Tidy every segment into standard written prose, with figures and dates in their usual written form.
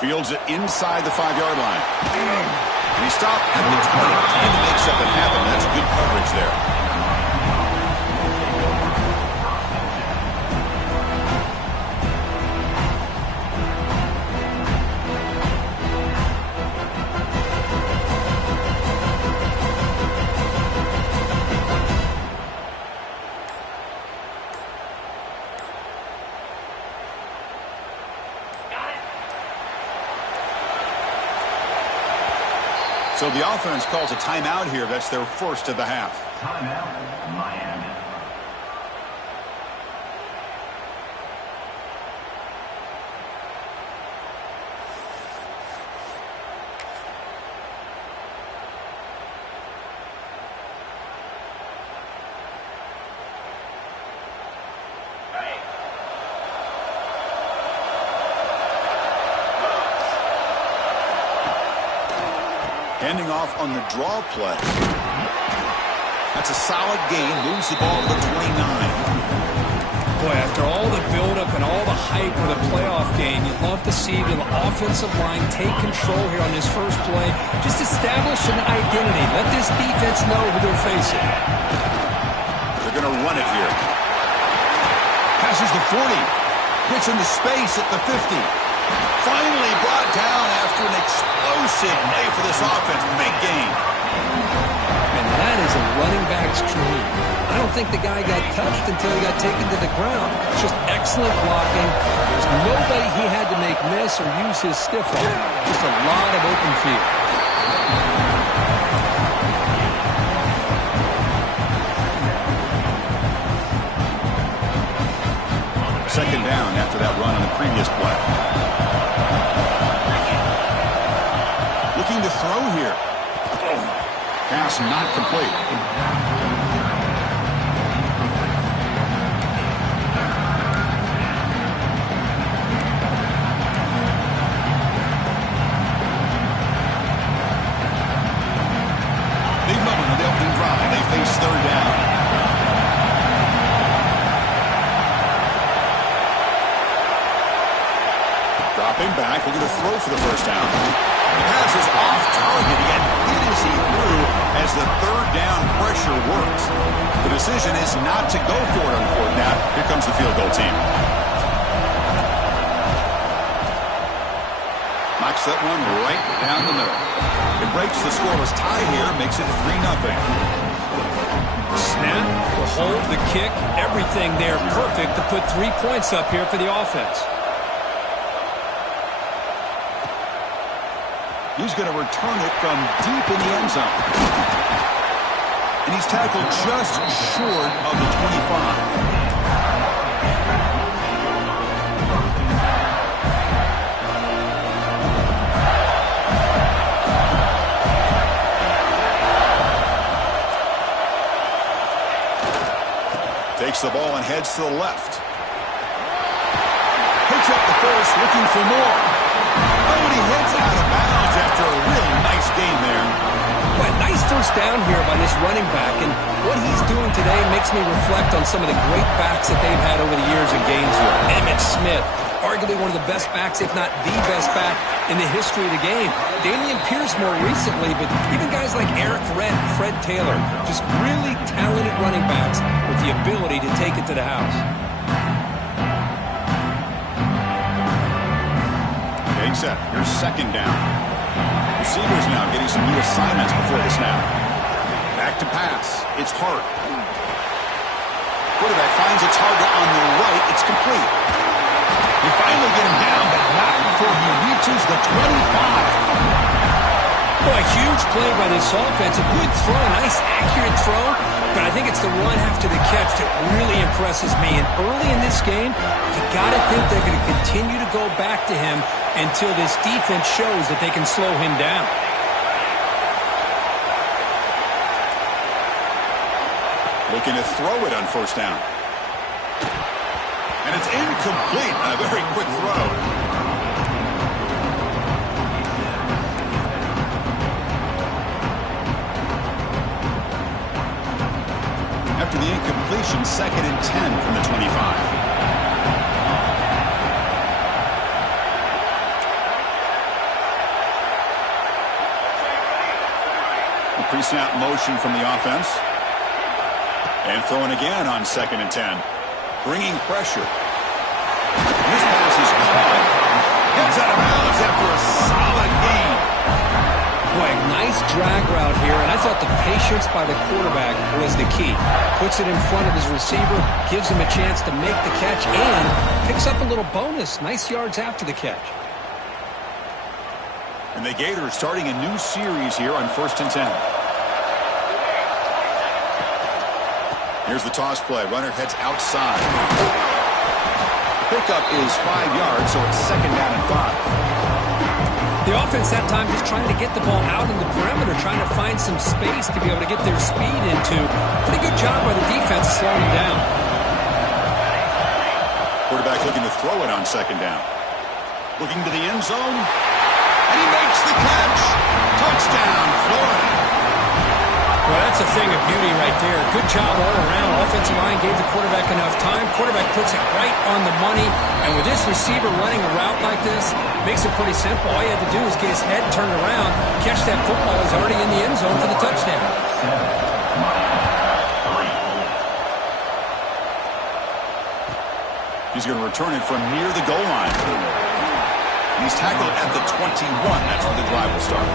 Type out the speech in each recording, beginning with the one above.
Fields it inside the 5-yard line. And he stopped at the 20, trying to make something happen. That's good coverage there. So the offense calls a timeout here. That's their first of the half. Timeout, Miami. Handing off on the draw play. That's a solid gain. Moves the ball to the 29. Boy, after all the buildup and all the hype of the playoff game, you'd love to see the offensive line take control here on this first play. Just establish an identity. Let this defense know who they're facing. They're going to run it here. Passes the 40. Gets into space at the 50. Finally brought down after an explosive play for this offense. Big gain. And that is a running back's dream. I don't think the guy got touched until he got taken to the ground. It's just excellent blocking. There's nobody he had to make miss or use his stiff arm. Just a lot of open field. Second down after that run on the previous play. Looking to throw here. Pass not complete. Big moment on the opening drive. They face third down. Dropping back, looking to throw for the first down. The pass is off target. He got hit as he threw as the third down pressure works. The decision is not to go for it on fourth down. Here comes the field goal team. Knocks that one right down the middle. It breaks the scoreless tie here, makes it 3-0. Snap, the hold, the kick, everything there perfect to put 3 points up here for the offense. He's going to return it from deep in the end zone. And he's tackled just short of the 25. Takes the ball and heads to the left. Picks up the first, looking for more. Oh, and he heads out of bounds after a really nice game there. Well, nice first down here by this running back, and what he's doing today makes me reflect on some of the great backs that they've had over the years in Gainesville. Emmitt Smith, arguably one of the best backs, if not the best back in the history of the game. Dameon Pierce more recently, but even guys like Eric Redd, Fred Taylor, just really talented running backs with the ability to take it to the house. Game set. Here's second down. Receivers now getting some new assignments before the snap. Back to pass. It's Hart. Quarterback finds a target on the right. It's complete. They finally get him down, but not before he reaches the 25. Boy, a huge play by this offense. A good throw, nice accurate throw, but I think it's the run after the catch that really impresses me. And early in this game, you got to think they're going to continue to go back to him until this defense shows that they can slow him down. Looking to throw it on first down. And it's incomplete on a very quick throw. After the incompletion, 2nd and 10 from the 25. Pre-snap motion from the offense. And throwing again on 2nd and 10. Bringing pressure. This pass is caught. Gets out of bounds after a solid gain. Boy, nice drag route here, and I thought the patience by the quarterback was the key. Puts it in front of his receiver, gives him a chance to make the catch, and picks up a little bonus. Nice yards after the catch. And the Gators starting a new series here on 1st and 10. Here's the toss play. Runner heads outside. Pickup is 5 yards, so it's 2nd down and 5. The offense that time just trying to get the ball out in the perimeter, trying to find some space to be able to get their speed into. Pretty good job by the defense slowing them down. Quarterback looking to throw it on 2nd down. Looking to the end zone. And he makes the catch. Touchdown, Florida. Well, that's a thing of beauty right there. Good job all around. Offensive line gave the quarterback enough time. Quarterback puts it right on the money. And with this receiver running a route like this, makes it pretty simple. All you have to do is get his head turned around, catch that football. He's already in the end zone for the touchdown. He's going to return it from near the goal line. He's tackled at the 21. That's where the drive will start.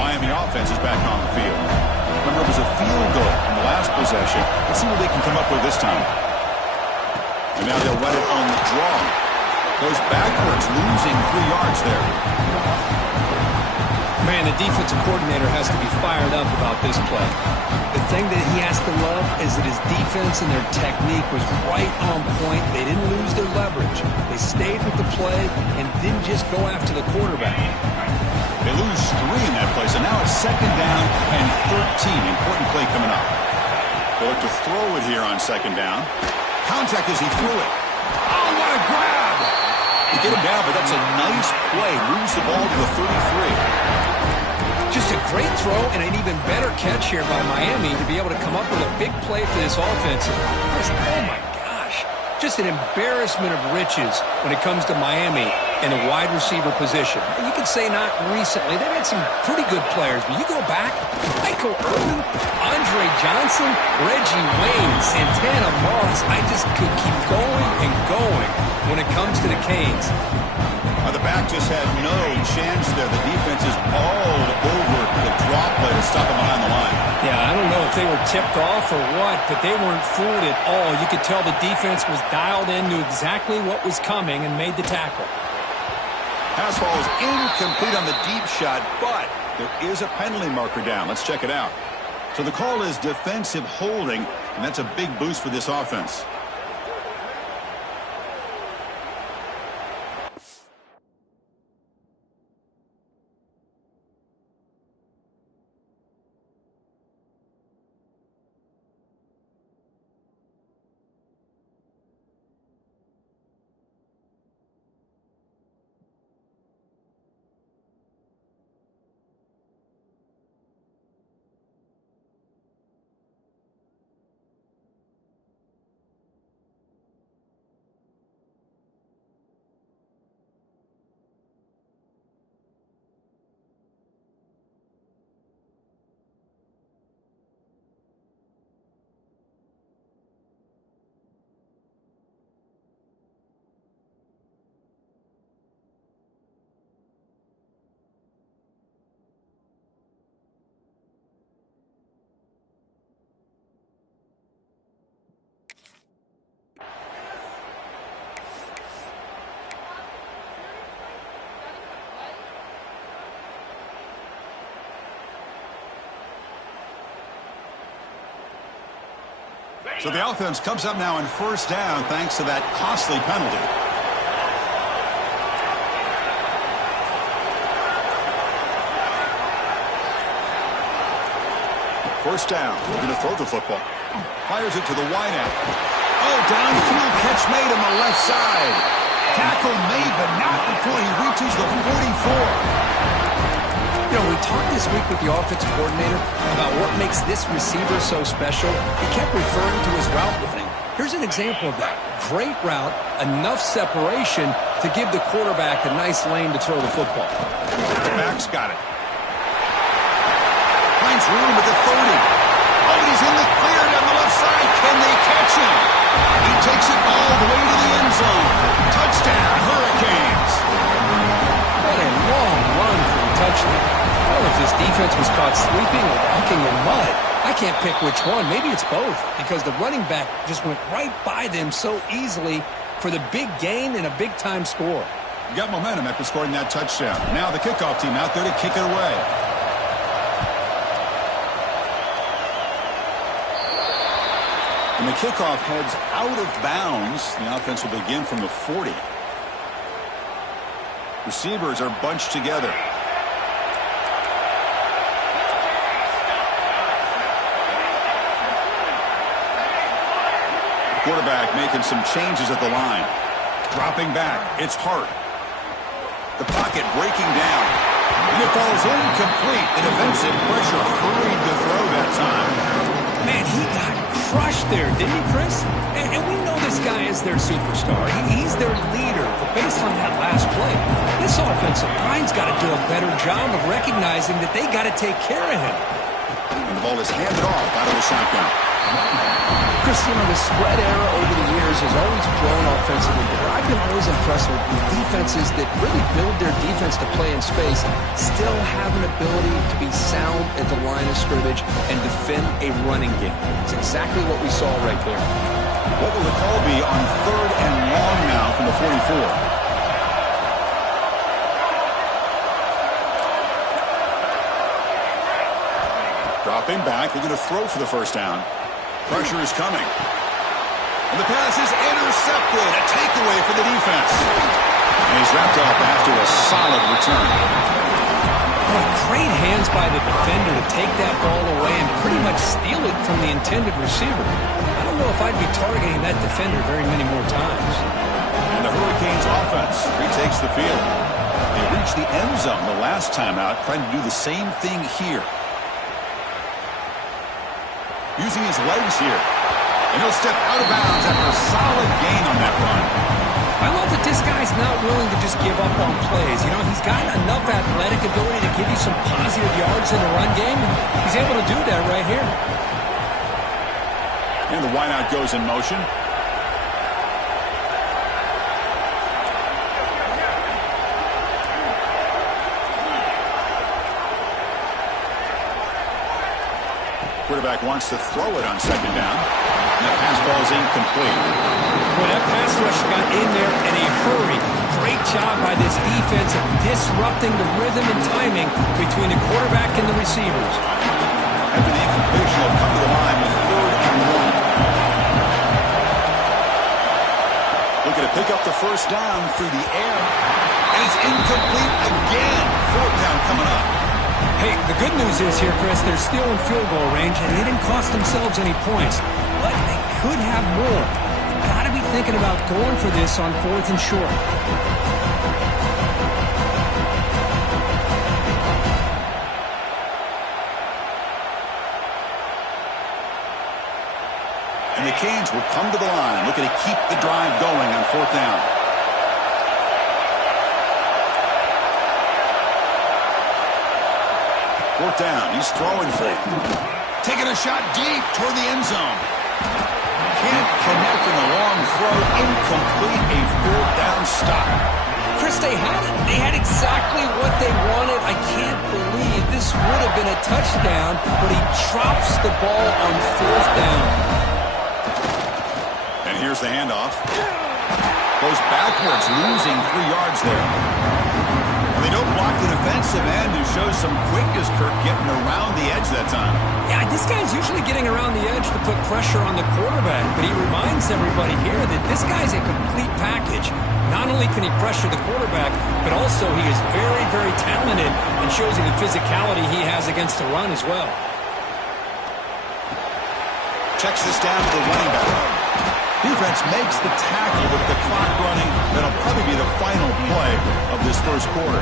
Miami offense is back on the field. Remember, it was a field goal in the last possession. Let's see what they can come up with this time. And now they'll run it on the draw. Goes backwards, losing 3 yards there. Man, the defensive coordinator has to be fired up about this play. The thing that he has to love is that his defense and their technique was right on point. They didn't lose their leverage. They stayed with the play and didn't just go after the quarterback. They lose 3 in that play, so now it's 2nd down and 13. Important play coming up. They look to throw it here on 2nd down. Contact as he threw it. Oh, what a grab! You get him down, but that's a nice play. Moves the ball to the 33. Just a great throw and an even better catch here by Miami to be able to come up with a big play for this offense. Oh, my gosh. Just an embarrassment of riches when it comes to Miami in the wide receiver position. And you could say not recently. They've had some pretty good players, but you go back, Michael Irvin, Andre Johnson, Reggie Wayne, Santana Moss. I just could keep going and going when it comes to the Canes. The back just had no chance there. The defense is all over the drop play to stop him behind the line. Yeah, I don't know if they were tipped off or what, but they weren't fooled at all. You could tell the defense was dialed in, knew exactly what was coming, and made the tackle. Pass ball is incomplete on the deep shot, but there is a penalty marker down. Let's check it out. So the call is defensive holding, and that's a big boost for this offense. So the offense comes up now on 1st down thanks to that costly penalty. First down. We're going to throw the football. Fires it to the wideout. Oh, downfield catch made on the left side. Tackle made, but not before he reaches the 44. You know, we talked this week with the offensive coordinator about what makes this receiver so special. He kept referring to his route running. Here's an example of that. Great route, enough separation, to give the quarterback a nice lane to throw the football. The back's got it. Finds room at the 30. Oh, he's in the clear down the left side. Can they catch him? He takes it all the way to the end zone. Touchdown, Hurricanes. What a long run for a touchdown. I don't know if this defense was caught sleeping or walking in mud. I can't pick which one. Maybe it's both, because the running back just went right by them so easily for the big gain and a big-time score. You got momentum after scoring that touchdown. Now the kickoff team out there to kick it away. And the kickoff heads out of bounds. The offense will begin from the 40. Receivers are bunched together. Quarterback making some changes at the line. Dropping back. It's Hart. The pocket breaking down. And it falls incomplete. An defensive pressure hurried to throw that time. Man, he got crushed there, didn't he, Chris? And we know this guy is their superstar. He's their leader. But based on that last play, this offensive line's got to do a better job of recognizing that they got to take care of him. And the ball is handed off out of the shotgun. Chris, you know, the spread era over the years has always grown offensively, but I've been always impressed with defenses that really build their defense to play in space, still have an ability to be sound at the line of scrimmage and defend a running game. It's exactly what we saw right there. What will the call be on 3rd and long now from the 44? Dropping back, looking to throw for the first down. Pressure is coming. And the pass is intercepted. A takeaway for the defense. And he's wrapped up after a solid return. Well, great hands by the defender to take that ball away and pretty much steal it from the intended receiver. I don't know if I'd be targeting that defender very many more times. And the Hurricanes offense retakes the field. They reached the end zone the last time out, trying to do the same thing here. Using his legs here. And he'll step out of bounds after a solid gain on that run. I love that this guy's not willing to just give up on plays. You know, he's got enough athletic ability to give you some positive yards in the run game. He's able to do that right here. And the wideout goes in motion. Quarterback wants to throw it on 2nd down. And that pass falls incomplete. Well, that pass rush got in there in a hurry. Great job by this defense of disrupting the rhythm and timing between the quarterback and the receivers. After the incompletion, they'll come to the line with 3rd and 1. Looking to pick up the first down through the air. And it's incomplete again. 4th down coming up. Hey, the good news is here, Chris, they're still in field goal range, and they didn't cost themselves any points. But they could have more. Got to be thinking about going for this on 4th and short. And the Canes will come to the line, looking to keep the drive going on 4th down. 4th down, he's throwing for it. Taking a shot deep toward the end zone. Can't connect in the long throw. Incomplete, a 4th down stop. Chris, they had it. They had exactly what they wanted. I can't believe this would have been a touchdown, but he drops the ball on 4th down. And here's the handoff. Goes backwards, losing 3 yards there. They don't block the defensive end, who shows some quickness, Kirk, getting around the edge that time. Yeah, this guy's usually getting around the edge to put pressure on the quarterback, but he reminds everybody here that this guy's a complete package. Not only can he pressure the quarterback, but also he is very, very talented and shows you the physicality he has against the run as well. Checks this down to the running back. Defense makes the tackle with the clock running. That'll probably be the final play of this first quarter.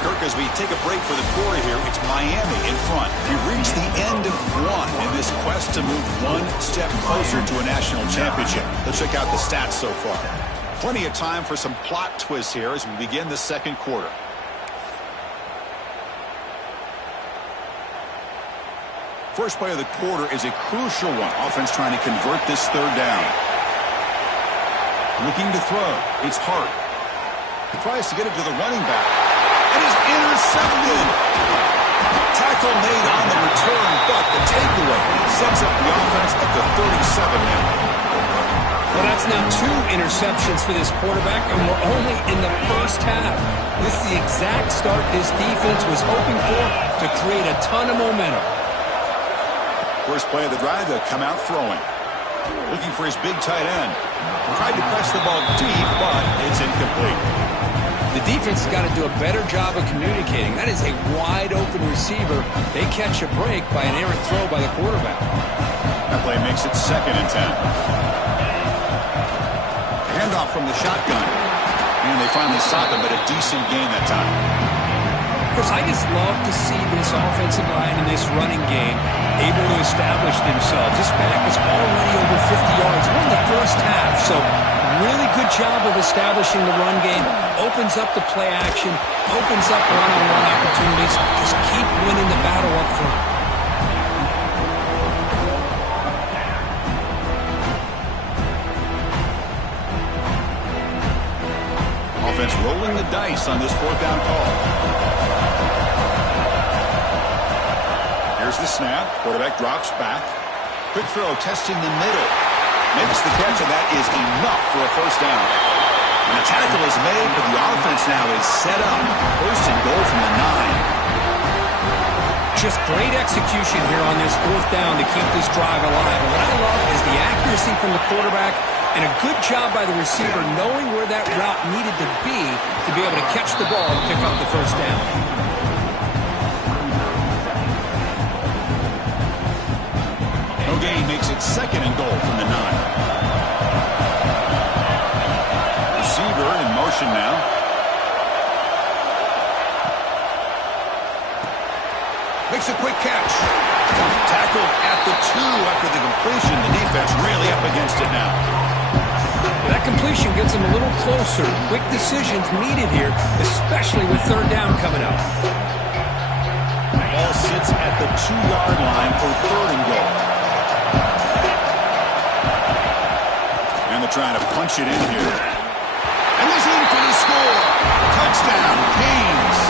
Kirk, as we take a break for the quarter here, it's Miami in front. We've reached the end of 1 in this quest to move one step closer to a national championship. Let's check out the stats so far. Plenty of time for some plot twists here as we begin the second quarter. First play of the quarter is a crucial one. Offense trying to convert this third down. Looking to throw. It's Hart. He tries to get it to the running back. And is intercepted. Tackle made on the return, but the takeaway sets up the offense at the 37 now. Well, that's now 2 interceptions for this quarterback, and we're only in the first half. This is the exact start this defense was hoping for to create a ton of momentum. First play of the drive, they'll come out throwing. Looking for his big tight end. Tried to press the ball deep, but it's incomplete. The defense has got to do a better job of communicating. That is a wide-open receiver. They catch a break by an errant throw by the quarterback. That play makes it 2nd and 10. Handoff from the shotgun. And they finally stop him, but a decent gain that time. Of course, I just love to see this offensive line and this running game able to establish themselves. This back is already over 50 yards. We're in the first half, so really good job of establishing the run game. Opens up the play action, opens up one-on-one opportunities. Just keep winning the battle up front. Offense rolling the dice on this 4th down call. Here's the snap. Quarterback drops back. Quick throw, testing the middle. Makes the catch, and that is enough for a first down. And the tackle is made, but the offense now is set up. 1st and goal from the 9. Just great execution here on this 4th down to keep this drive alive. And what I love is the accuracy from the quarterback and a good job by the receiver knowing where that route needed to be able to catch the ball and pick up the first down. No gain makes it 2nd and goal from the 9. Receiver in motion now. Makes a quick catch. Tackled at the 2 after the completion. The defense really up against it now. That completion gets them a little closer. Quick decisions needed here, especially with 3rd down coming up. Ball sits at the 2-yard line for 3rd and goal. And they're trying to punch it in here. And he's in for the score. Touchdown, Haynes.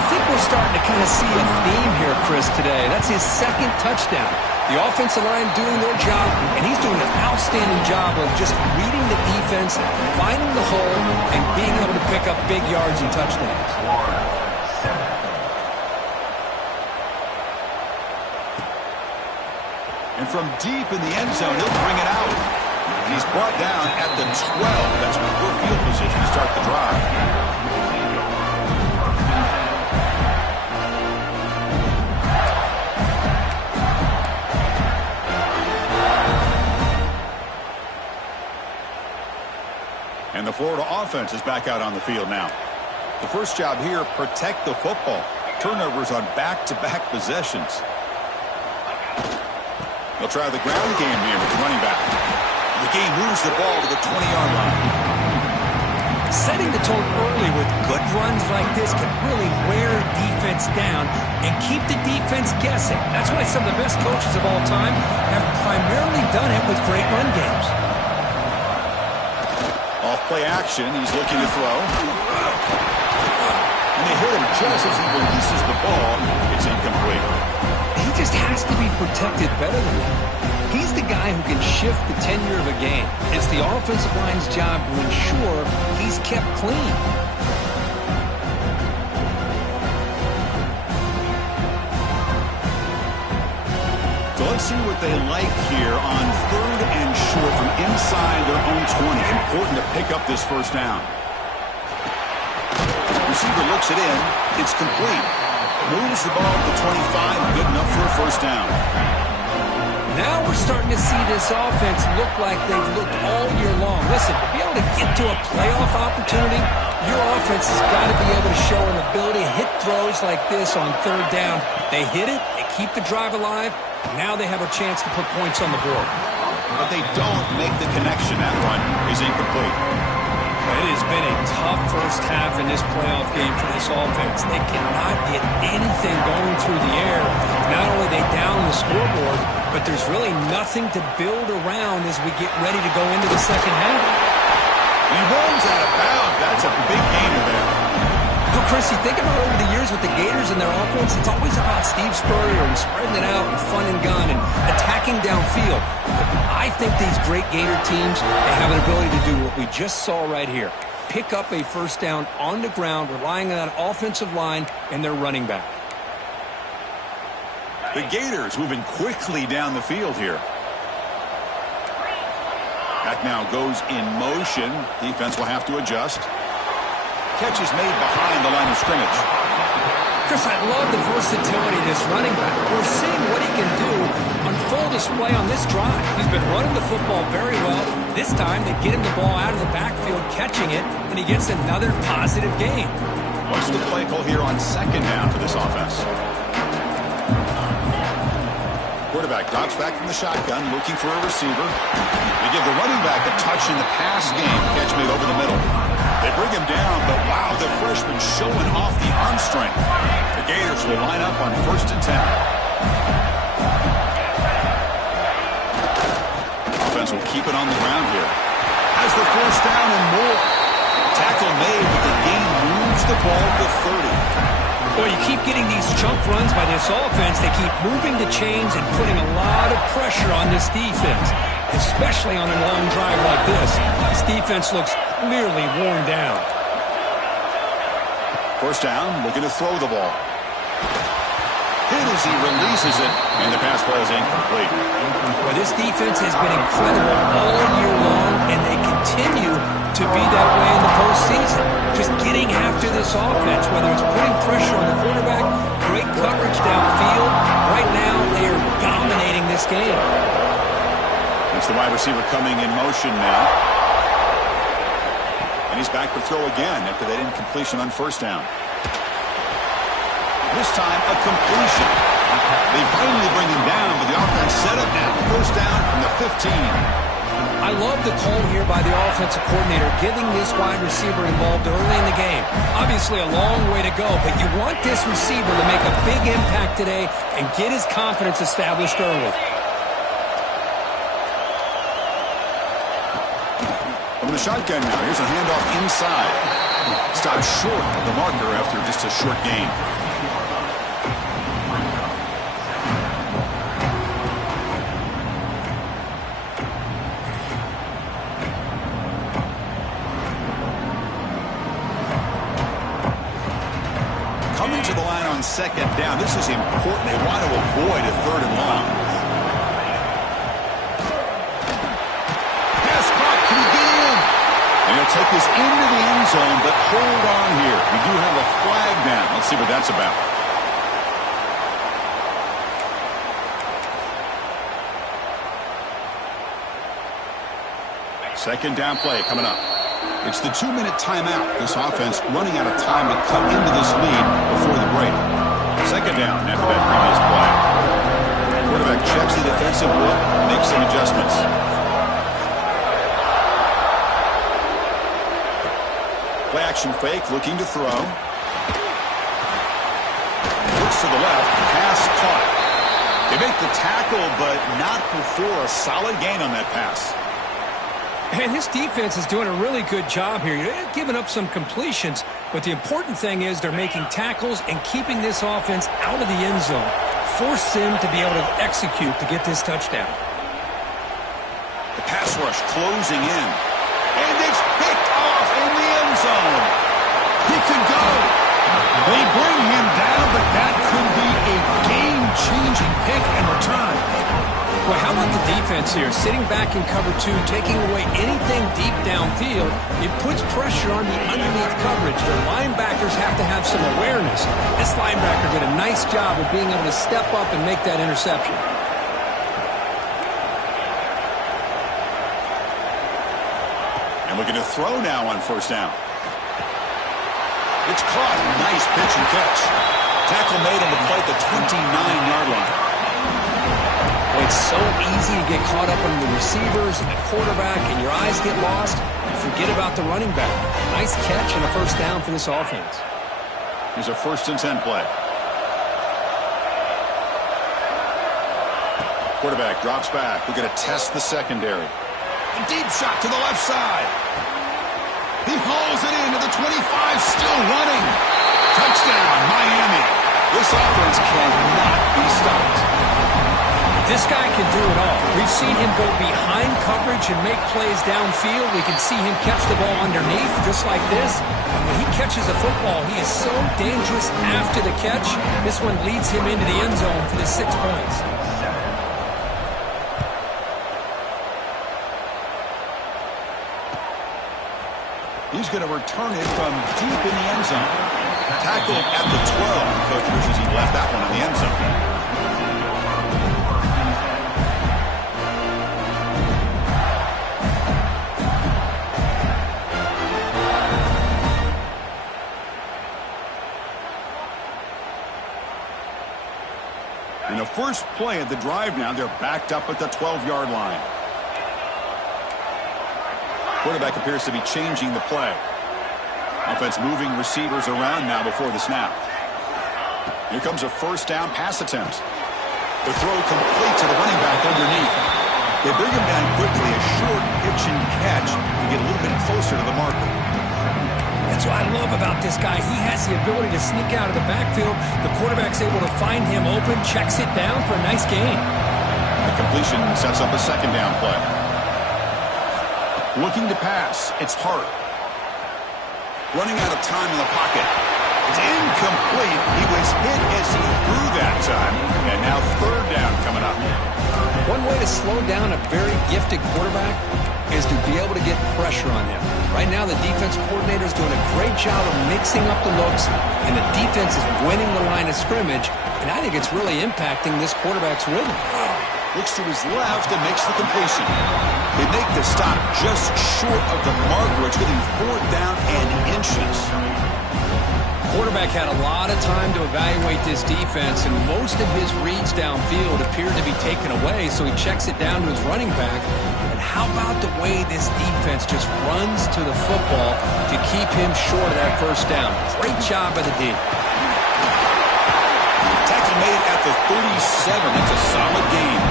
I think we're starting to kind of see a theme here, Chris, today. That's his 2nd touchdown. The offensive line doing their job, and he's doing an outstanding job of just reading the defense, finding the hole, and being able to pick up big yards and touchdowns. And from deep in the end zone, he'll bring it out. And he's brought down at the 12. That's poor field position to start the drive. And the Florida offense is back out on the field now. The first job here, protect the football. Turnovers on back-to-back possessions. They'll try the ground game here with the running back. The game moves the ball to the 20-yard line. Setting the tone early with good runs like this can really wear defense down and keep the defense guessing. That's why some of the best coaches of all time have primarily done it with great run games. Off play action, he's looking to throw. And they hit him just as he releases the ball. It's incomplete. He just has to be protected better than that. He's the guy who can shift the tenure of a game. It's the offensive line's job to ensure he's kept clean. So let's see what they like here on 3rd and short from inside their own 20. Important to pick up this first down. Receiver looks it in. It's complete. Moves the ball to 25. Good enough for a first down. Now we're starting to see this offense look like they've looked all year long. Listen, to be able to get to a playoff opportunity, your offense has got to be able to show an ability to hit throws like this on third down. They hit it, they keep the drive alive. Now they have a chance to put points on the board. But they don't make the connection. That run is incomplete. It has been a tough first half in this playoff game for this offense. They cannot get anything going through the air. Not only are they down the scoreboard, but there's really nothing to build around as we get ready to go into the second half. He rolls out of bounds. That's a big gainer there. Well, Chris, you think about over the years with the Gators and their offense, it's always about Steve Spurrier and spreading it out and fun and gun and attacking downfield. I think these great Gator teams, they have an ability to do what we just saw right here. Pick up a first down on the ground, relying on that offensive line and their running back. The Gators moving quickly down the field here. That now goes in motion. Defense will have to adjust. Catch is made behind the line of scrimmage. Chris, I love the versatility of this running back. We're seeing what he can do on full display on this drive. He's been running the football very well. This time they get him the ball out of the backfield, catching it, and he gets another positive gain. What's the play call here on second down for this offense? Quarterback drops back from the shotgun, looking for a receiver. They give the running back a touch in the pass game. Catch made over the middle. They bring him down, but wow, the freshman showing off the arm strength. The Gators will line up on 1st and 10. Offense will keep it on the ground here. Has the first down and more. Tackle made, but the gain moves the ball to 30. Boy, you keep getting these chunk runs by this offense. They keep moving the chains and putting a lot of pressure on this defense, especially on a long drive like this. This defense looks clearly worn down. First down, looking to throw the ball. Hit as he releases it, and the pass play is incomplete. Well, this defense has been incredible all year long, and they continue to be that way in the postseason. Just getting after this offense, whether it's putting pressure on the quarterback, great coverage downfield. Right now, they are dominating this game. It's the wide receiver coming in motion now. And he's back to throw again after that incompletion on first down. This time, a completion. They finally bring him down, but the offense set up now. First down from the 15. I love the call here by the offensive coordinator, getting this wide receiver involved early in the game. Obviously a long way to go, but you want this receiver to make a big impact today and get his confidence established early. From the shotgun now, here's a handoff inside. Stopped short of the marker after just a short gain. Coming to the line on second down. This is important. They want to avoid a third and long. Pass caught. Can he get in? And he'll take this into the end zone, but hold on here. We do have a flag down. Let's see what that's about. Second down play coming up. It's the 2-minute timeout. This offense running out of time to cut into this lead before the break. Second down after that previous play. Quarterback checks the defensive look, makes some adjustments. Play action fake, looking to throw. Looks to the left, pass caught. They make the tackle, but not before a solid gain on that pass. And his defense is doing a really good job here. They're giving up some completions, but the important thing is they're making tackles and keeping this offense out of the end zone. Force him to be able to execute to get this touchdown. The pass rush closing in. And it's picked off in the end zone. He could go. They bring him down, but that could be a game-changing pick and return. Well, how about the defense here? Sitting back in cover two, taking away anything deep downfield. It puts pressure on the underneath coverage. Their linebackers have to have some awareness. This linebacker did a nice job of being able to step up and make that interception. Looking to throw now on first down. It's caught. Nice pitch and catch. Tackle made on the play at the 29-yard line. Well, it's so easy to get caught up on the receivers and the quarterback, and your eyes get lost. You forget about the running back. Nice catch and a first down for this offense. Here's a 1st and 10 play. Quarterback drops back. We're going to test the secondary. A deep shot to the left side. He hauls it into the 25, still running. Touchdown, Miami. This offense cannot be stopped. This guy can do it all. We've seen him go behind coverage and make plays downfield. We can see him catch the ball underneath, just like this. And when he catches a football, he is so dangerous after the catch. This one leads him into the end zone for the 6 points. He's going to return it from deep in the end zone. Tackled at the 12. Coach wishes he left that one in the end zone. In the first play of the drive now, they're backed up at the 12-yard line. Quarterback appears to be changing the play. Offense moving receivers around now before the snap. Here comes a first down pass attempt. The throw complete to the running back underneath. They bring him down quickly, a short pitch and catch to get a little bit closer to the marker. That's what I love about this guy. He has the ability to sneak out of the backfield. The quarterback's able to find him open, checks it down for a nice gain. The completion sets up a 2nd down play. Looking to pass. It's Hart. Running out of time in the pocket. It's incomplete. He was hit as he threw that time. And now 3rd down coming up. One way to slow down a very gifted quarterback is to be able to get pressure on him. Right now, the defense coordinator is doing a great job of mixing up the looks, and the defense is winning the line of scrimmage, and I think it's really impacting this quarterback's rhythm. Looks to his left and makes the completion. They make the stop just short of the marker. It's getting 4th down and inches. Quarterback had a lot of time to evaluate this defense, and most of his reads downfield appeared to be taken away, so he checks it down to his running back. And how about the way this defense just runs to the football to keep him short of that first down? Great job by the D. Tackle made at the 37. That's a solid gain.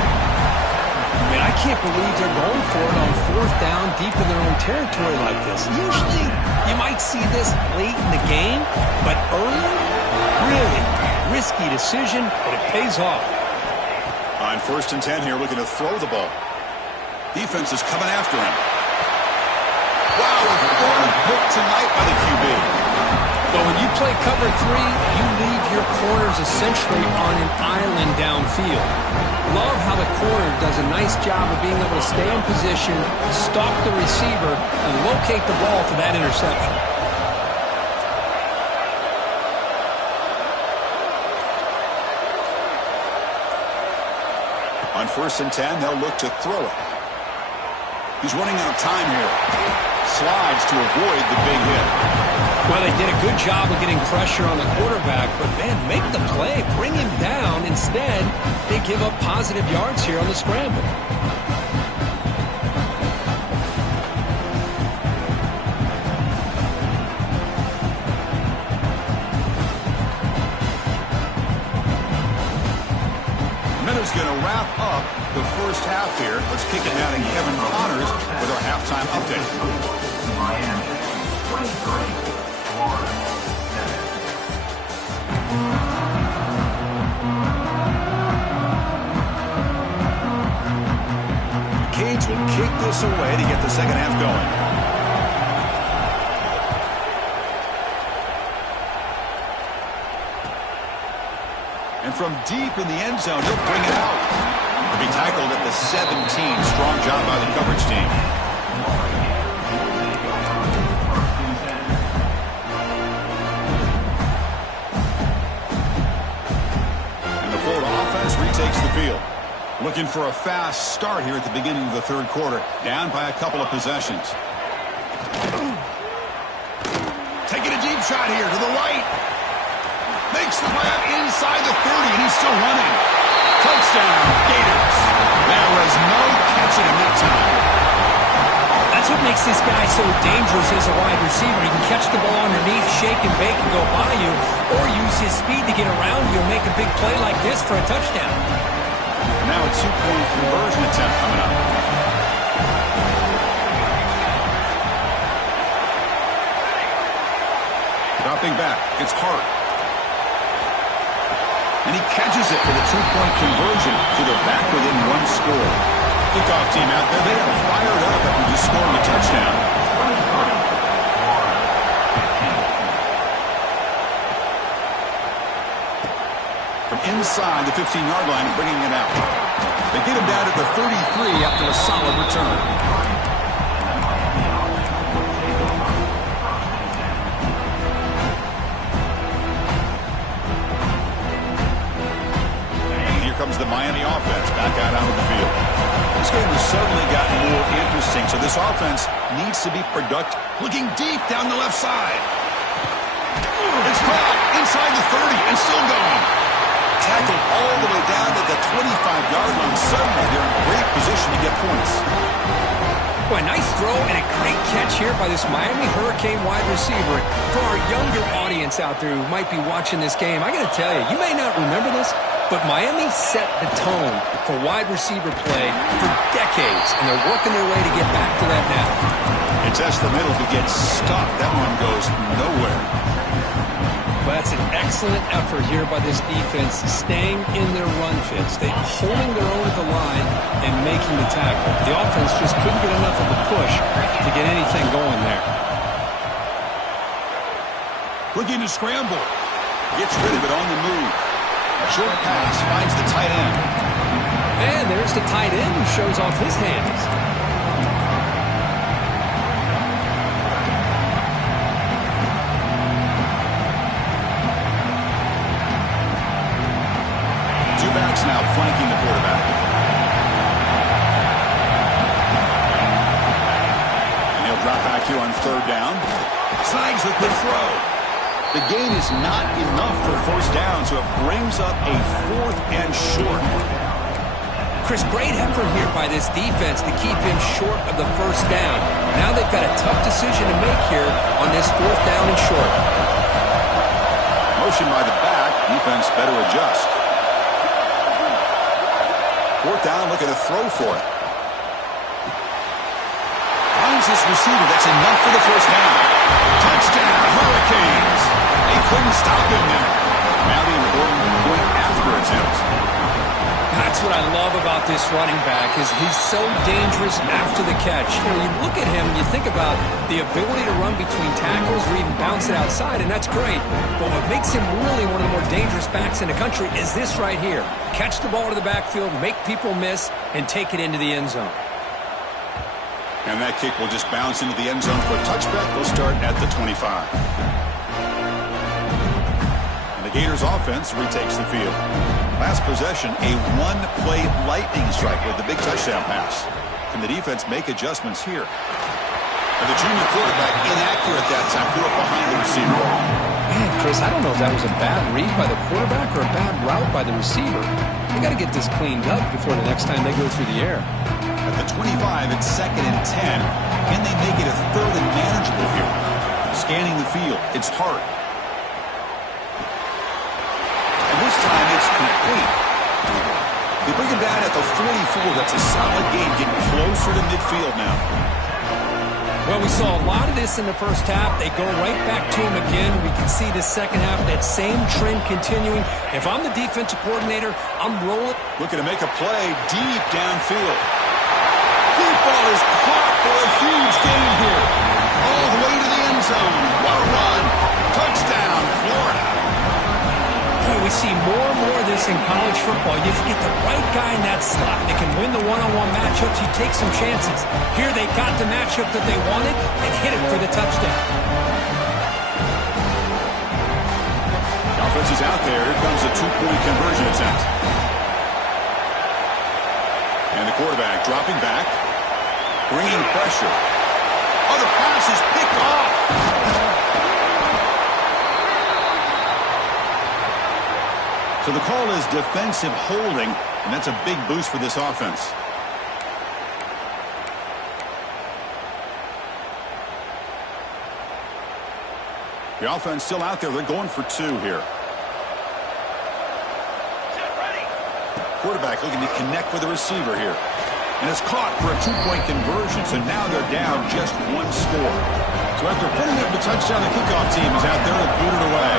I mean, I can't believe they're going for it on 4th down deep in their own territory like this. Usually, you might see this late in the game, but early, really risky decision, but it pays off. On 1st and 10 here, looking to throw the ball. Defense is coming after him. Wow, a 4th pick tonight by the QB. Well, when you play cover 3, you leave your corners essentially on an island downfield. Love how the corner does a nice job of being able to stay in position, stalk the receiver, and locate the ball for that interception. On 1st and 10, they'll look to throw it. He's running out of time here. Slides to avoid the big hit. Well, they did a good job of getting pressure on the quarterback, but, man, make the play. Bring him down. Instead, they give up positive yards here on the scramble. Miller's going to wrap up the first half here. Let's kick it now to Kevin Connors with our halftime update. Miami, 23. Canes will kick this away to get the second half going. And from deep in the end zone, he'll bring it out. He'll be tackled at the 17. Strong job by the coverage team. Retakes the field. Looking for a fast start here at the beginning of the 3rd quarter. Down by a couple of possessions. Taking a deep shot here to the right. Makes the grab inside the 30, and he's still running. Touchdown, Gators. There was no catching him that time. That's what makes this guy so dangerous as a wide receiver. He can catch the ball underneath, shake and bake, and go by you, or use his speed to get around you and make a big play like this for a touchdown. Now a two-point conversion attempt coming up. Dropping back, it's Hart. And he catches it for the two-point conversion, so they're back within one score. Kickoff team out there, they are fired up after just scoring a touchdown. From inside the 15-yard line, bringing it out. They get him down at the 33 after a solid return. Comes the Miami offense back out onto the field. This game has suddenly gotten more interesting, so this offense needs to be productive. Looking deep down the left side. It's caught inside the 30 and still going. Tackled all the way down to the 25-yard line. Suddenly they're in great position to get points. Boy, nice throw and a great catch here by this Miami Hurricane wide receiver. For our younger audience out there who might be watching this game, I got to tell you, you may not remember this, but Miami set the tone for wide receiver play for decades, and they're working their way to get back to that now. It's the middle to get stuck. That one goes nowhere. But that's an excellent effort here by this defense, staying in their run fits. They're holding their own at the line and making the tackle. The offense just couldn't get enough of a push to get anything going there. Looking to scramble. Gets rid of it on the move. A short pass finds the tight end. And there's the tight end who shows off his hands. Now flanking the quarterback. And he'll drop back here on third down. Snags with the throw. The gain is not enough for first down, so it brings up a 4th and short. Chris, great effort here by this defense to keep him short of the first down. Now they've got a tough decision to make here on this 4th down and short. Motion by the back. Defense better adjust. 4th down, looking to throw for it. Finds his receiver. That's enough for the first down. Touchdown, Hurricanes. They couldn't stop him there. Now the important point after attempt. That's what I love about this running back is he's so dangerous after the catch. You know, you look at him, you think about the ability to run between tackles or even bounce it outside, and that's great. But what makes him really one of the more dangerous backs in the country is this right here. Catch the ball to the backfield, make people miss, and take it into the end zone. And that kick will just bounce into the end zone for a touchback. They'll start at the 25. And the Gators offense retakes the field. Last possession, a one-play lightning strike with the big touchdown pass. Can the defense make adjustments here? And the junior quarterback inaccurate that time, threw it behind the receiver. Man, Chris, I don't know if that was a bad read by the quarterback or a bad route by the receiver. They got to get this cleaned up before the next time they go through the air. At the 25, it's 2nd and 10. Can they make it a 3rd and manageable here? Scanning the field, it's Hart. And this time it's complete. They bring him down at the 44. That's a solid gain, getting closer to midfield now. Well, we saw a lot of this in the first half. They go right back to him again. We can see the second half, that same trend continuing. If I'm the defensive coordinator, I'm rolling. Looking to make a play deep downfield. Deep ball is caught for a huge gain here. All the way to the end zone. What a run. Touchdown, Florida. Boy, we see more and more of this in college football. If you get the right guy in that slot that can win the one-on-one matchups, you take some chances. Here they got the matchup that they wanted and hit it for the touchdown. The offense is out there. Here comes a 2-point conversion attempt. And the quarterback dropping back, bringing pressure. Oh, the pass is picked off. So the call is defensive holding, and that's a big boost for this offense. The offense still out there. They're going for 2 here. Quarterback looking to connect with the receiver here. And it's caught for a 2-point conversion, so now they're down just 1 score. So after putting up the touchdown, the kickoff team is out there to boot it away.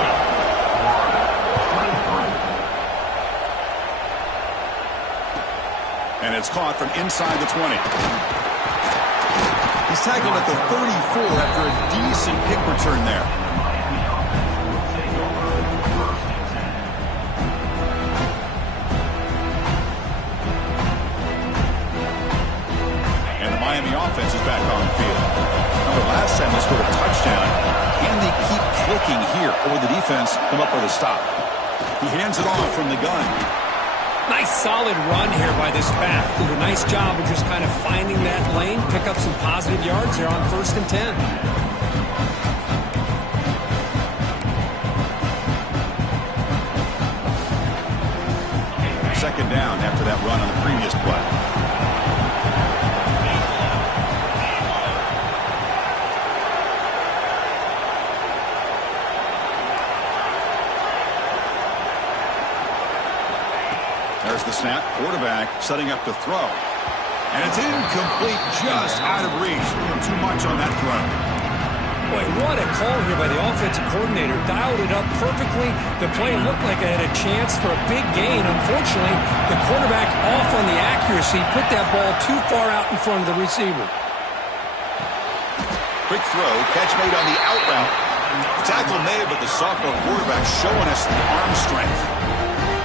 And it's caught from inside the 20. He's tackled at the 34 after a decent kick return there. Miami offense is back on the field. Remember, last time they scored a touchdown. Can they keep clicking here, or will the defense come up with a stop? He hands it off from the gun. Nice solid run here by this back. Did a nice job of just kind of finding that lane, pick up some positive yards there on 1st and 10. Second down after that run on the previous play. There's the snap. Quarterback setting up to throw. And it's incomplete, just out of reach. Too much on that throw. Boy, what a call here by the offensive coordinator. Dialed it up perfectly. The play looked like it had a chance for a big gain. Unfortunately, the quarterback off on the accuracy, put that ball too far out in front of the receiver. Quick throw, catch made on the out route. Tackle made, but the sophomore quarterback showing us the arm strength.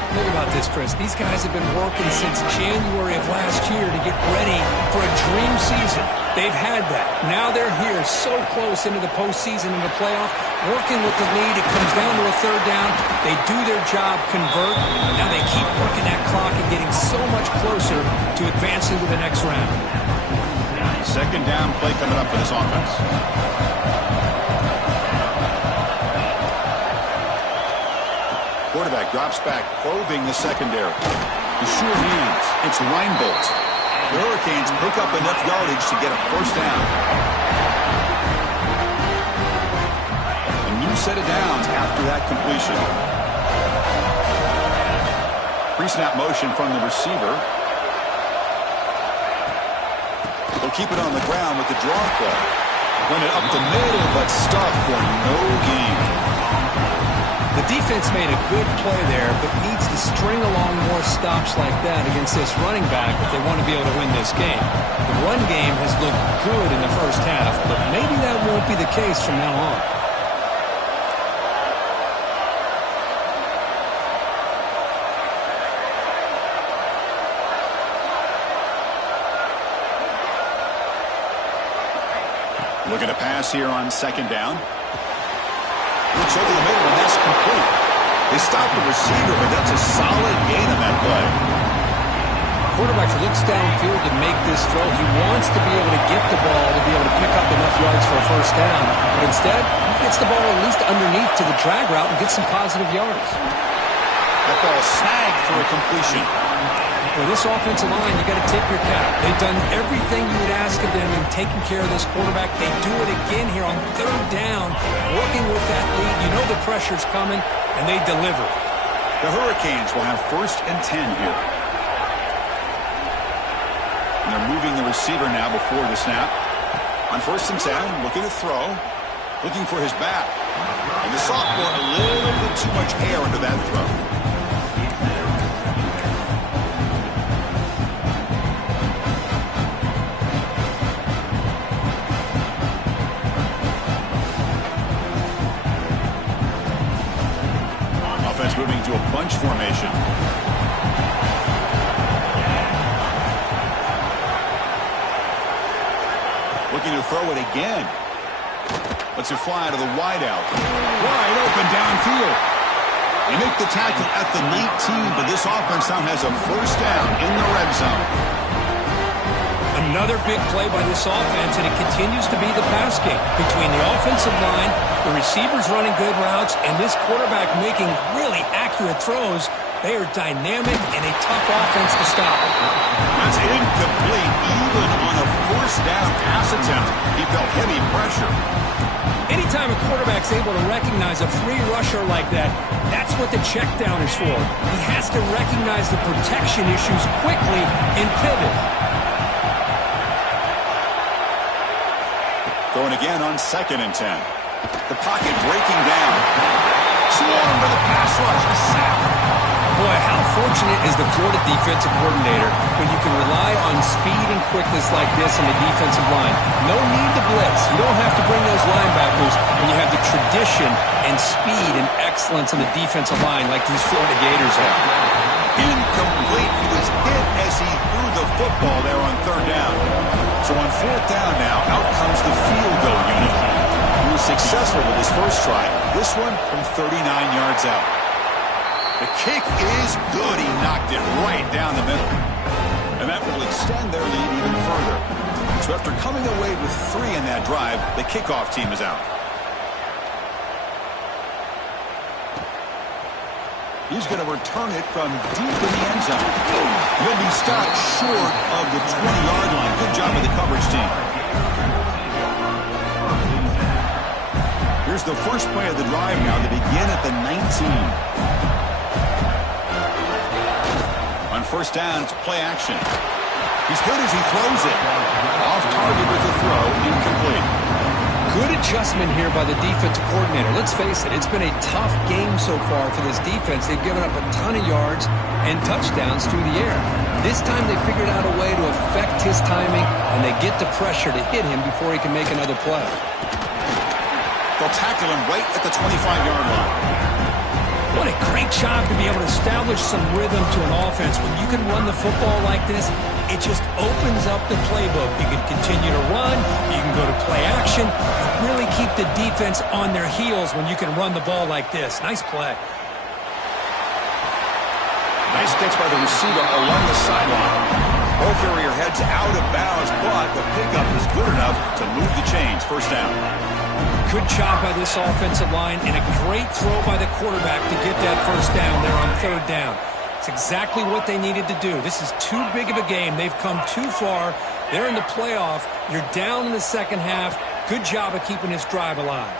Think about this, Chris. These guys have been working since January of last year to get ready for a dream season. They've had that. Now they're here so close into the postseason and the playoff, working with the lead. It comes down to a 3rd down. They do their job, convert. Now they keep working that clock and getting so much closer to advancing to the next round. Second down play coming up for this offense. Quarterback drops back, probing the secondary. The sure hands. It's Reinbolt. The Hurricanes pick up enough yardage to get a 1st down. A new set of downs after that completion. Pre-snap motion from the receiver. They'll keep it on the ground with the draw play. Run it up the middle, but stuffed for no gain. The defense made a good play there, but needs to string along more stops like that against this running back if they want to be able to win this game. The run game has looked good in the first half, but maybe that won't be the case from now on. Looking to pass here on 2nd down. Looks over the middle, and that's complete. They stop the receiver, but that's a solid gain on that play. Quarterback looks downfield to make this throw. He wants to be able to get the ball to be able to pick up enough yards for a 1st down. But instead, he gets the ball at least underneath to the drag route and gets some positive yards. That ball snagged for a completion. For this offensive line, you got to tip your cap. They've done everything you would ask of them in taking care of this quarterback. They do it again here on 3rd down, working with that lead. You know the pressure's coming, and they deliver. The Hurricanes will have 1st and 10 here. And they're moving the receiver now before the snap. On 1st and 10, looking to throw, looking for his back. And the sophomore, a little bit too much air into that throw. Moving to a bunch formation. Looking to throw it again. Lets it fly to the wideout. Wide open downfield. They make the tackle at the 19, but this offense now has a 1st down in the red zone. A Another big play by this offense, and it continues to be the pass game between the offensive line, the receivers running good routes, and this quarterback making really accurate throws. They are dynamic and a tough offense to stop. That's incomplete. Even on a first down pass attempt, he felt heavy pressure. Anytime a quarterback's able to recognize a free rusher like that, that's what the check down is for. He has to recognize the protection issues quickly and pivot. Going again on 2nd and 10. The pocket breaking down. Swarm with a pass rush. A sack. Boy, how fortunate is the Florida defensive coordinator when you can rely on speed and quickness like this on the defensive line. No need to blitz. You don't have to bring those linebackers when you have the tradition and speed and excellence on the defensive line like these Florida Gators have. Incomplete. He was hit as he threw the football there on 3rd down. So on 4th down now, out comes the field goal unit. He was successful with his first try. This one from 39 yards out. The kick is good. He knocked it right down the middle. And that will extend their lead even further. So after coming away with 3 in that drive, the kickoff team is out. He's going to return it from deep in the end zone. He'll be stopped short of the 20-yard line. Good job of the coverage team. Here's the first play of the drive now to begin at the 19. On 1st down, it's play action. He's good as he throws it. Off target with the throw, incomplete. Good adjustment here by the defensive coordinator. Let's face it, it's been a tough game so far for this defense. They've given up a ton of yards and touchdowns through the air. This time they figured out a way to affect his timing, and they get the pressure to hit him before he can make another play. They'll tackle him right at the 25-yard line. What a great job to be able to establish some rhythm to an offense. When you can run the football like this, it just opens up the playbook. You can continue to run, you can go to play action, and really keep the defense on their heels when you can run the ball like this. Nice play. Nice catch by the receiver along the sideline. Ball carrier heads out of bounds, but the pickup is good enough to move the chains. 1st down. Good job by this offensive line and a great throw by the quarterback to get that 1st down there on 3rd down. It's exactly what they needed to do. This is too big of a game. They've come too far. They're in the playoff. You're down in the 2nd half. Good job of keeping this drive alive.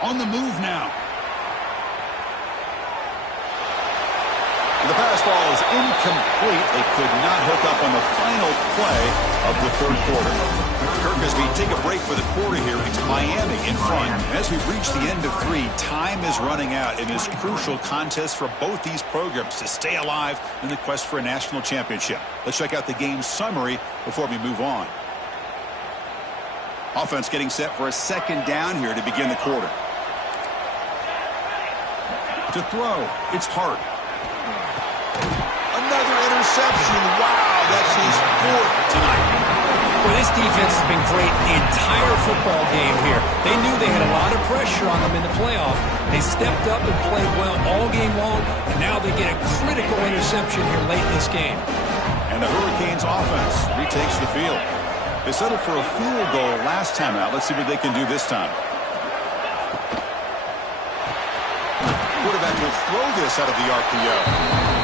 On the move now. The pass ball is incomplete. They could not hook up on the final play of the 3rd quarter. Kirk, as we take a break for the quarter here, it's Miami in front. As we reach the end of 3, time is running out in this crucial contest for both these programs to stay alive in the quest for a national championship. Let's check out the game summary before we move on. Offense getting set for a 2nd down here to begin the quarter. To throw, it's Hart. Another interception. Wow, that's his 4th tonight. Well, this defense has been great the entire football game here. They knew they had a lot of pressure on them in the playoff. They stepped up and played well all game long, and now they get a critical interception here late in this game. And the Hurricanes offense retakes the field. They settled for a field goal last time out. Let's see what they can do this time. Quarterback will throw this out of the RPO.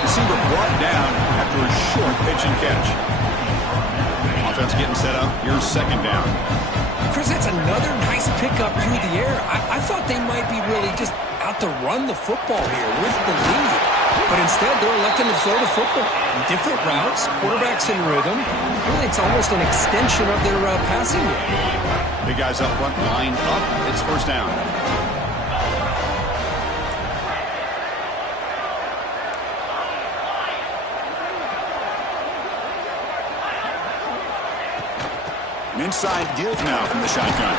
Receiver brought down after a short pitch and catch. Offense getting set up. Here's 2nd down. Chris, that's another nice pickup through the air. I thought they might be really just out to run the football here with the lead. But instead, they're electing to throw the football. Different routes, quarterbacks in rhythm. Really, it's almost an extension of their passing game. Big guys up front, line up. It's 1st down. An inside give now from the shotgun.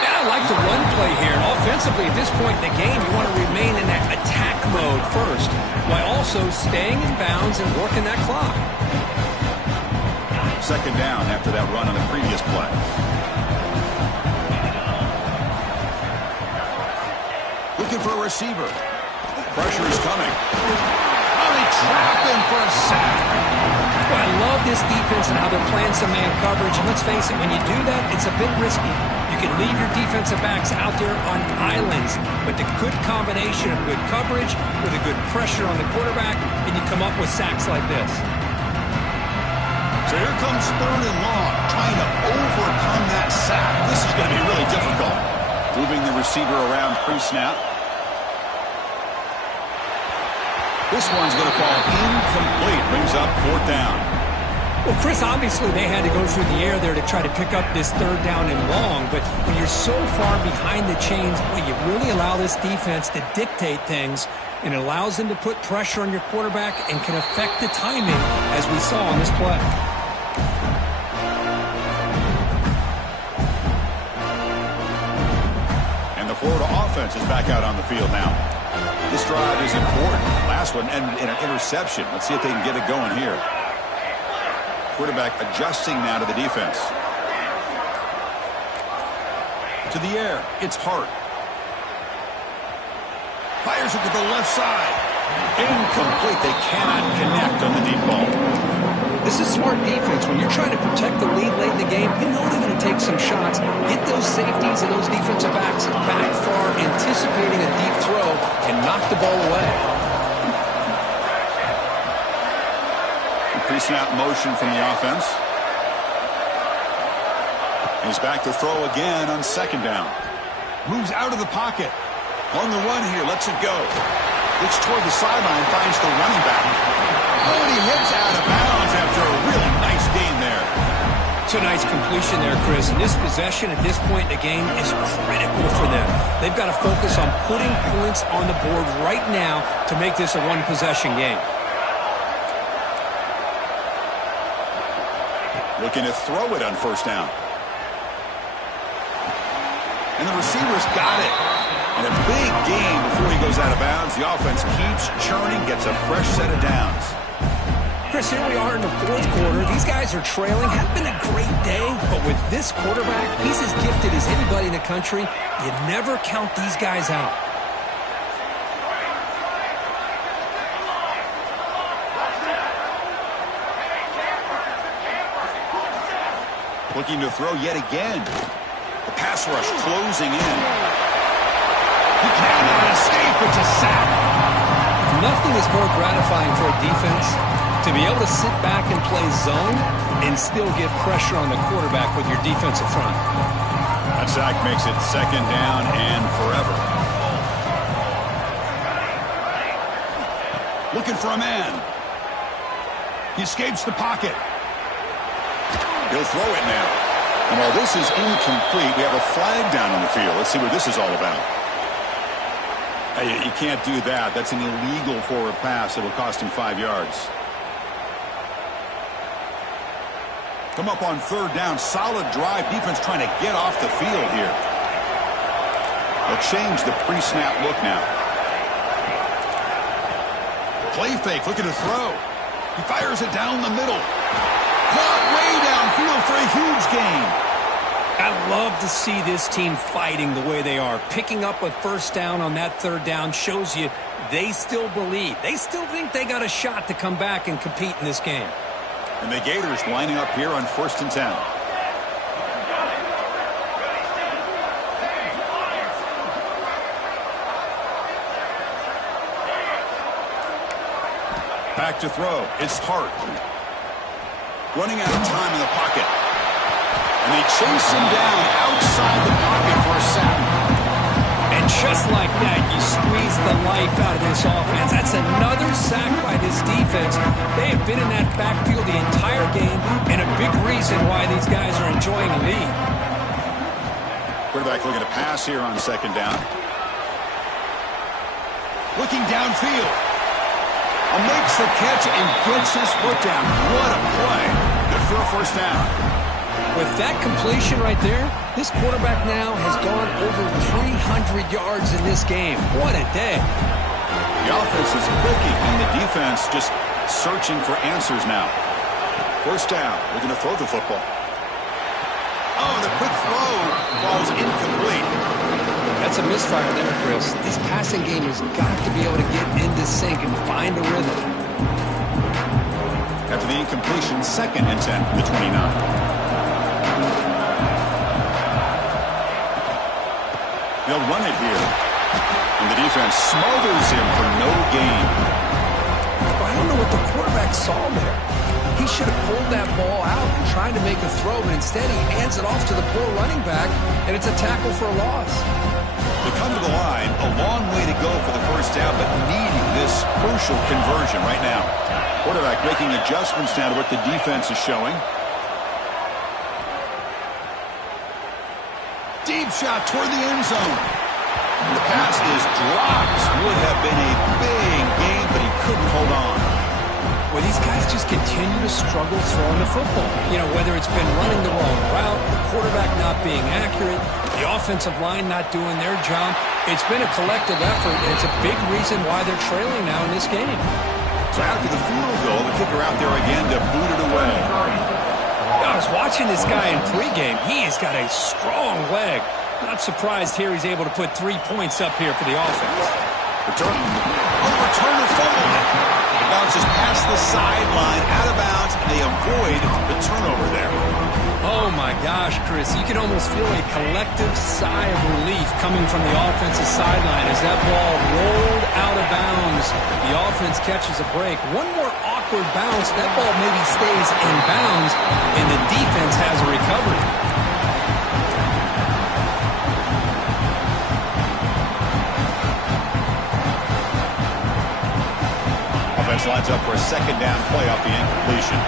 Yeah, I like the run play here. And offensively, at this point in the game, you want to remain in that attack mode first, while also staying in bounds and working that clock. 2nd down after that run on the previous play. Looking for a receiver. Pressure is coming. Oh, they trap him for a sack. Well, I love love this defense and how they're playing some man coverage. And let's face it, when you do that, it's a bit risky. You can leave your defensive backs out there on islands, but the good combination of good coverage with a good pressure on the quarterback, and you come up with sacks like this. So here comes 3rd and long, trying to overcome that sack. This is going to be really difficult. Moving the receiver around pre-snap. This one's going to fall incomplete. Brings up 4th down. Well, Chris, obviously they had to go through the air there to try to pick up this 3rd down and long, but when you're so far behind the chains, boy, you really allow this defense to dictate things, and it allows them to put pressure on your quarterback and can affect the timing, as we saw on this play. And the Florida offense is back out on the field now. This drive is important. Last one and an interception. Let's see if they can get it going here. Quarterback adjusting now to the defense. To the air. It's Hart. Fires it to the left side. Incomplete. They cannot connect on the deep ball. This is smart defense. When you're trying to protect the lead late in the game, you know they're going to take some shots, get those safeties and those defensive backs back far, anticipating a deep throw, and knock the ball away. Pre-snap motion from the offense. He's back to throw again on 2nd down. Moves out of the pocket. On the run here, lets it go. Looks toward the sideline, finds the running back. Oh, and he hits out of bounds after a really nice gain there. It's a nice completion there, Chris. And this possession at this point in the game is critical for them. They've got to focus on putting points on the board right now to make this a one-possession game. Looking to throw it on 1st down. And the receiver's got it. And a big gain before he goes out of bounds. The offense keeps churning, gets a fresh set of downs. Chris, here we are in the 4th quarter. These guys are trailing. Had been a great day, but with this quarterback, he's as gifted as anybody in the country. You never count these guys out. Looking to throw yet again. The pass rush closing in. He cannot escape. It's a sack. Nothing is more gratifying for a defense to be able to sit back and play zone and still get pressure on the quarterback with your defensive front. That sack makes it 2nd down and forever. Looking for a man. He escapes the pocket. He'll throw it now. And while this is incomplete, we have a flag down on the field. Let's see what this is all about. You can't do that. That's an illegal forward pass that will cost him 5 yards. Come up on 3rd down. Solid drive. Defense trying to get off the field here. They'll change the pre-snap look now. Play fake. Looking to throw. He fires it down the middle. Caught way downfield for a huge gain. I love to see this team fighting the way they are. Picking up a 1st down on that 3rd down shows you they still believe. They still think they got a shot to come back and compete in this game. And the Gators lining up here on 1st and 10. Back to throw. It's Hart. Running out of time in the pocket. And they chase him down outside the pocket for a sack. And just like that, you squeeze the life out of this offense. That's another sack by this defense. They have been in that backfield the entire game, and a big reason why these guys are enjoying the lead. Quarterback looking to pass here on 2nd down. Looking downfield. Makes the catch and gets his foot down. What a play. Good for a 1st down. With that completion right there, this quarterback now has gone over 300 yards in this game. What a day. The offense is clicking, and the defense just searching for answers now. 1st down. We're going to throw the football. Oh, the quick throw falls incomplete. That's a misfire there, Chris. This passing game has got to be able to get into sync and find a rhythm. After the incompletion, 2nd and 10 from the 29. They'll run it here. And the defense smothers him for no gain. I don't know what the quarterback saw there. He should have pulled that ball out and tried to make a throw, but instead he hands it off to the poor running back, and it's a tackle for a loss. They come to the line, a long way to go for the first down, but needing this crucial conversion right now. Quarterback making adjustments now to what the defense is showing. Deep shot toward the end zone. And the pass is dropped. Would have been a big game, but he couldn't hold on. Well, these guys just continue to struggle throwing the football. You know, whether it's been running the wrong route, the quarterback not being accurate, the offensive line not doing their job. It's been a collective effort, and it's a big reason why they're trailing now in this game. So after the field goal, the kicker out there again to boot it away. I was watching this guy in pregame. He has got a strong leg. Not surprised here he's able to put 3 points up here for the offense. Return the fumble. It bounces past the sideline, out of bounds, and they avoid the turnover there. Oh, my gosh, Chris. You can almost feel a collective sigh of relief coming from the offensive sideline as that ball rolled out of bounds. The offense catches a break. One more awkward bounce. That ball maybe stays in bounds, and the defense has a recovery. Offense lines up for a 2nd down play off the incompletion.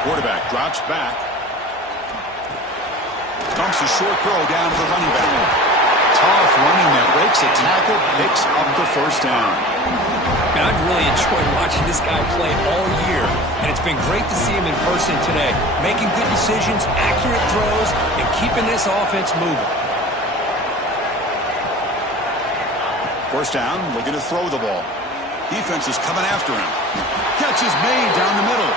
Quarterback drops back. Dumps a short throw down to the running back. Tough running that breaks a tackle, picks up the first down. And I've really enjoyed watching this guy play all year, and it's been great to see him in person today, making good decisions, accurate throws, and keeping this offense moving. First down, looking to throw the ball. Defense is coming after him. Catch is made down the middle.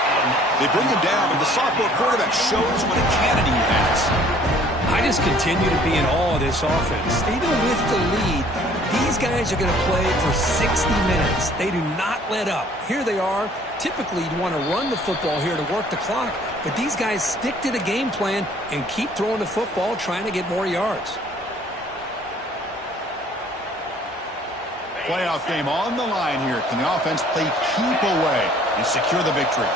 They bring him down, and the sophomore quarterback shows what a cannon he has. I just continue to be in awe of this offense. Even with the lead, these guys are going to play for 60 minutes. They do not let up. Here they are. Typically, you'd want to run the football here to work the clock, but these guys stick to the game plan and keep throwing the football, trying to get more yards. Playoff game on the line here. Can the offense play keep away and secure the victory?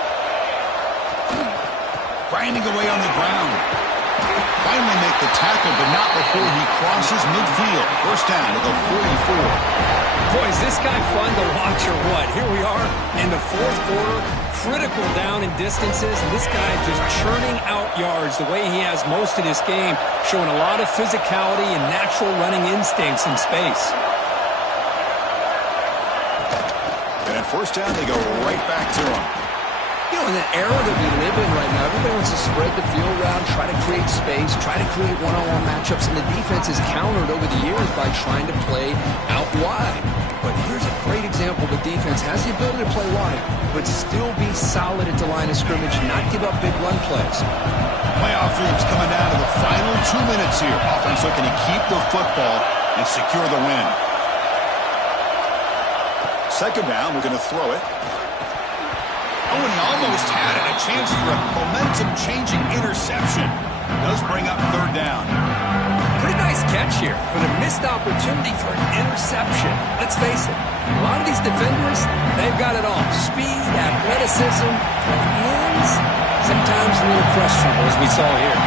Grinding away on the ground. Finally make the tackle, but not before he crosses midfield. First down to the 44. Boy, is this guy fun to watch or what? Here we are in the 4th quarter. Critical down in distances. And this guy just churning out yards the way he has most of this game, showing a lot of physicality and natural running instincts in space. And at first down, they go right back to him. You know, in the era that we live in right now, everybody wants to spread the field around, try to create space, try to create one-on-one matchups, and the defense is countered over the years by trying to play out wide. But here's a great example. The defense has the ability to play wide, but still be solid at the line of scrimmage, not give up big run plays. Playoff dreams coming down to the final 2 minutes here. Offense looking to keep the football and secure the win. Second down, we're going to throw it. Oh, and he almost had it. A chance for a momentum-changing interception. Does bring up 3rd down. Pretty nice catch here, but a missed opportunity for an interception. Let's face it, a lot of these defenders, they've got it all. Speed, athleticism, hands, sometimes a little questionable, as we saw here.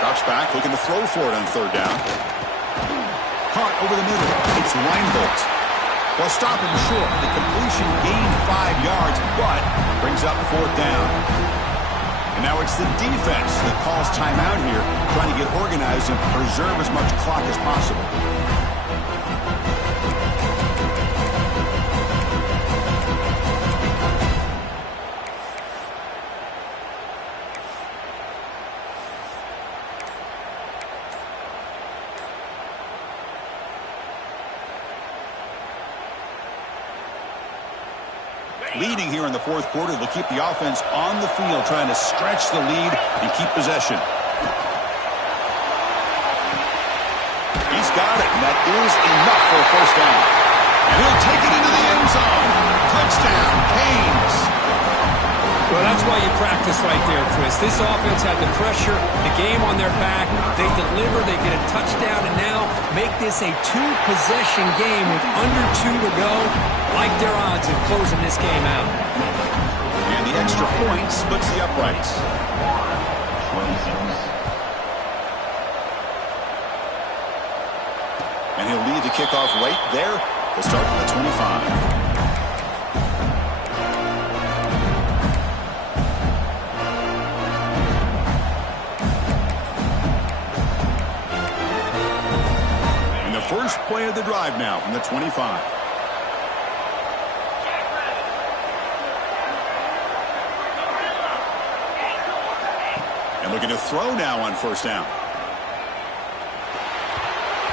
Drops back, looking to throw for it on 3rd down. Caught over the middle. It's Reinbolt. They'll stop him short. The completion gained 5 yards, but brings up 4th down. And now it's the defense that calls timeout here, trying to get organized and preserve as much clock as possible. Leading here in the 4th quarter, they'll keep the offense on the field, trying to stretch the lead and keep possession. He's got it, and that is enough for a first down. And he'll take it into the end zone. Touchdown, Canes. Well, that's why you practice right there, Chris. This offense had the pressure, the game on their back. They deliver, they get a touchdown, and now make this a two-possession game with under 2 to go. Like their odds of closing this game out. And the extra point splits the uprights. And he'll lead the kickoff right there. He'll start from the 25. First play of the drive now from the 25. And looking to throw now on first down.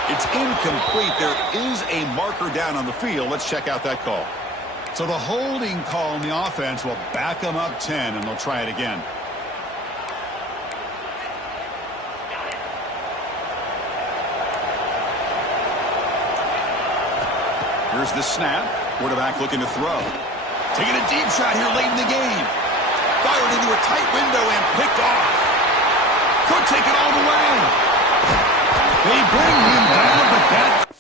It's incomplete. There is a marker down on the field. Let's check out that call. So the holding call on the offense will back them up 10, and they'll try it again. Here's the snap. Quarterback looking to throw. Taking a deep shot here late in the game. Fired into a tight window and picked off. Could take it all the way. They bring him down, but that